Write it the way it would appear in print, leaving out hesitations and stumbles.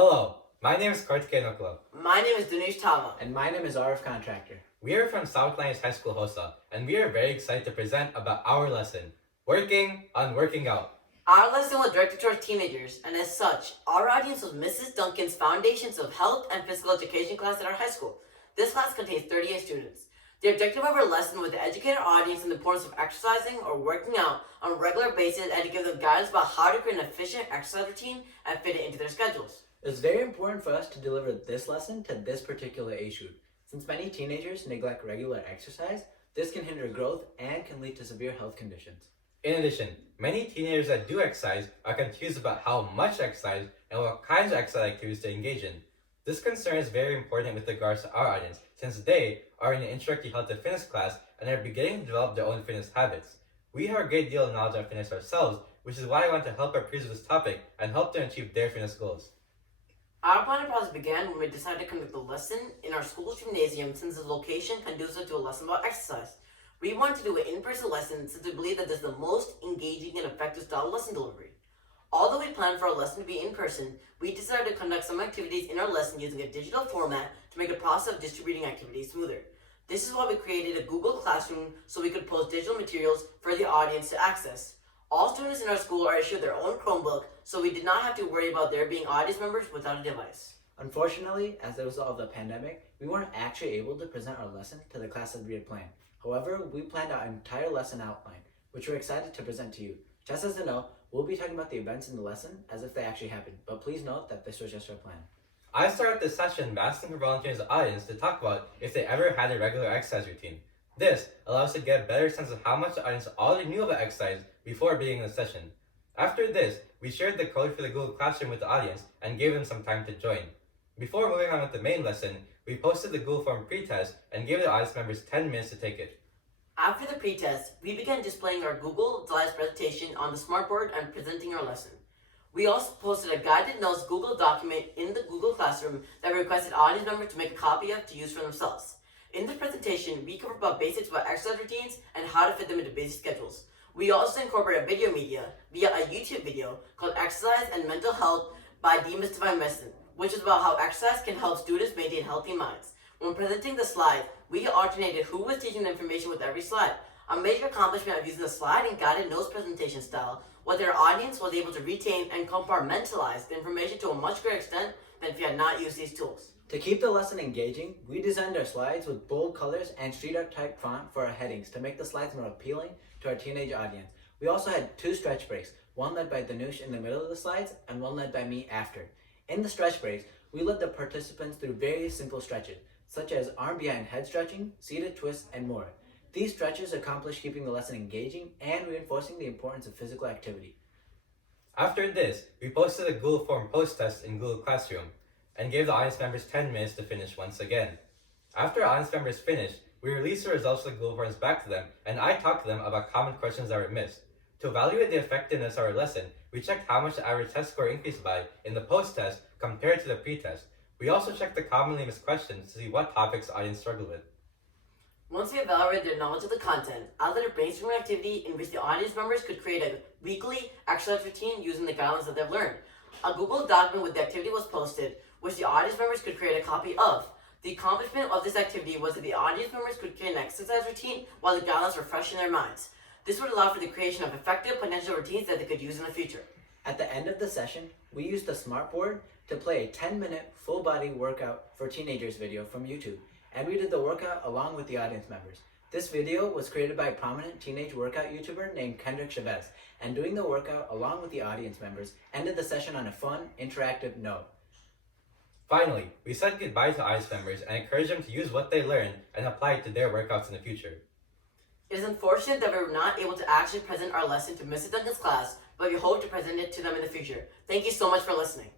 Hello, my name is Kartikeyan Okla. My name is Dinesh Tava. And my name is Arif Contractor. We are from South Lyons High School HOSA, and we are very excited to present about our lesson, Working on Working Out. Our lesson was directed towards teenagers, and as such, our audience was Mrs. Duncan's Foundations of Health and Physical Education class at our high school. This class contains 38 students. The objective of our lesson was to educate our audience on the importance of exercising or working out on a regular basis and to give them guidance about how to create an efficient exercise routine and fit it into their schedules. It's very important for us to deliver this lesson to this particular age group. Since many teenagers neglect regular exercise, this can hinder growth and can lead to severe health conditions. In addition, many teenagers that do exercise are confused about how much exercise and what kinds of exercise activities to engage in. This concern is very important with regards to our audience, since they are in an introductory health and fitness class and are beginning to develop their own fitness habits. We have a great deal of knowledge on fitness ourselves, which is why I want to help our peers with this topic and help them achieve their fitness goals. Our planning process began when we decided to conduct the lesson in our school's gymnasium since the location conducive to a lesson about exercise. We wanted to do an in-person lesson since we believe that this is the most engaging and effective style of lesson delivery. Although we planned for our lesson to be in person, we decided to conduct some activities in our lesson using a digital format to make the process of distributing activities smoother. This is why we created a Google Classroom so we could post digital materials for the audience to access. All students in our school are issued their own Chromebook, so we did not have to worry about there being audience members without a device. Unfortunately, as a result of the pandemic, we weren't actually able to present our lesson to the class as we had planned. However, we planned our entire lesson outline, which we're excited to present to you. Just as a note, we'll be talking about the events in the lesson as if they actually happened, but please note that this was just our plan. I started this session by asking for volunteers in the audience to talk about if they ever had a regular exercise routine. This allows us to get a better sense of how much the audience already knew about exercise before beginning the session. After this, we shared the code for the Google Classroom with the audience and gave them some time to join. Before moving on with the main lesson, we posted the Google Form pretest and gave the audience members 10 minutes to take it. After the pretest, we began displaying our Google Slides presentation on the smartboard and presenting our lesson. We also posted a guided notes Google document in the Google Classroom that we requested audience members to make a copy of to use for themselves. In the presentation, we covered about basics about exercise routines and how to fit them into busy schedules. We also incorporated video media via a YouTube video called Exercise and Mental Health by Demystifying Medicine, which is about how exercise can help students maintain healthy minds. When presenting the slide, we alternated who was teaching the information with every slide. A major accomplishment of using the slide and guided notes presentation style was that our audience was able to retain and compartmentalize the information to a much greater extent than if you had not used these tools. To keep the lesson engaging, we designed our slides with bold colors and street art type font for our headings to make the slides more appealing to our teenage audience. We also had 2 stretch breaks, one led by Danush in the middle of the slides and one led by me after. In the stretch breaks, we led the participants through various simple stretches, such as arm behind head stretching, seated twists, and more. These stretches accomplish keeping the lesson engaging and reinforcing the importance of physical activity. After this, we posted a Google Form post test in Google Classroom and gave the audience members 10 minutes to finish once again. After our audience members finished, we released the results of the Google Forms back to them, and I talked to them about common questions that were missed. To evaluate the effectiveness of our lesson, we checked how much the average test score increased by in the post-test compared to the pre-test. We also checked the commonly missed questions to see what topics the audience struggled with. Once we evaluated their knowledge of the content, I led a brainstorming activity in which the audience members could create a weekly exercise routine using the guidelines that they've learned. A Google document with the activity was posted, which the audience members could create a copy of. The accomplishment of this activity was that the audience members could create an exercise routine while the guidelines were fresh in their minds. This would allow for the creation of effective potential routines that they could use in the future. At the end of the session, we used the smartboard to play a 10-minute full-body workout for teenagers video from YouTube, and we did the workout along with the audience members. This video was created by a prominent teenage workout YouTuber named Kendrick Chavez, and doing the workout along with the audience members ended the session on a fun, interactive note. Finally, we said goodbye to audience members and encouraged them to use what they learned and apply it to their workouts in the future. It is unfortunate that we were not able to actually present our lesson to Mrs. Duncan's class, but we hope to present it to them in the future. Thank you so much for listening.